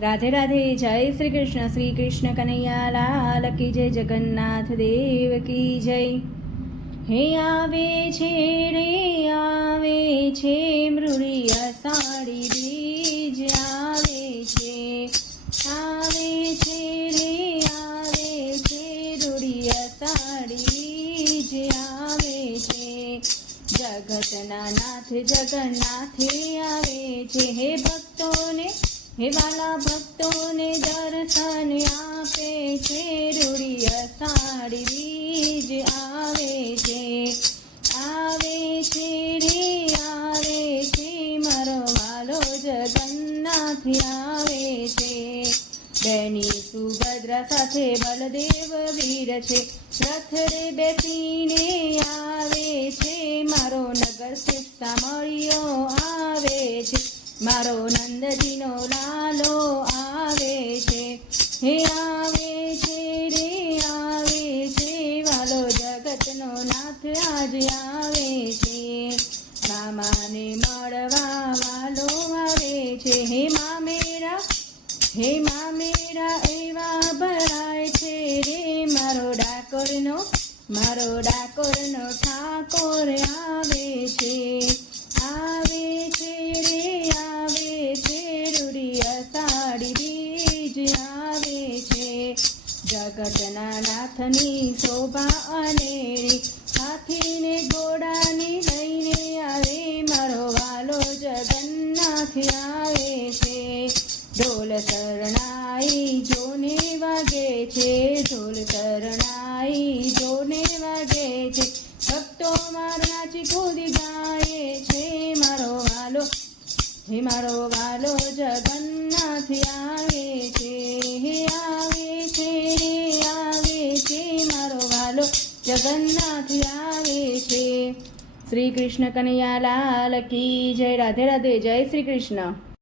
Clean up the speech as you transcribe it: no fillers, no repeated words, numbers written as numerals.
राधे राधे। जय श्री कृष्ण कन्हैया लाल की जय, जगन्नाथ देव की जय। हे आवे छे रे आवे छे मृड़ी अषाढ़ी बीज आवे छे रे आवे छे रूड़ी अषाढ़ी बीज आवे छे। जगतना नाथ जगन्नाथे आवे छे। हे भक्तों हे वाला भक्तों ने दर्शन आपे छे रूड़ी अषाढ़ी बीज आवे छे रे आवे छे मारो वालो जगन्नाथ आवे छे। बेनी सुभद्रा साथे बलदेव वीर छे रथ रे बेसीने आवे छे। मारो नगर शिक्षा मळियो आवे छे मारो नंदजीनो लालो आवे छे। हे आवे छे रे आवे छे वालो जगतनो नाथ आज आवे छे। मामाने मळवा वालो आवे छे। हे मामेरा एवा भराय छे रे मारो डाकोरनो ठाकोर आवे छे रे आवे छे रूड़ी अषाढ़ी बीज आवे छे। जगतना नाथनी शोभा अनेरी हाथीने घोड़ानी लईने आवे मारो वालो जगन्नाथ आवे छे। ढोल शरणाई जोने वागे छे भक्तो मार नाची कूदी गाए छे। मारो वालो जगन्नाथ आवे छे। हे आवे छे रे आवे छे मारो वालो जगन्नाथ आवे छे। श्री कृष्ण कन्हैया लाल की जय। राधे राधे। जय श्री कृष्ण।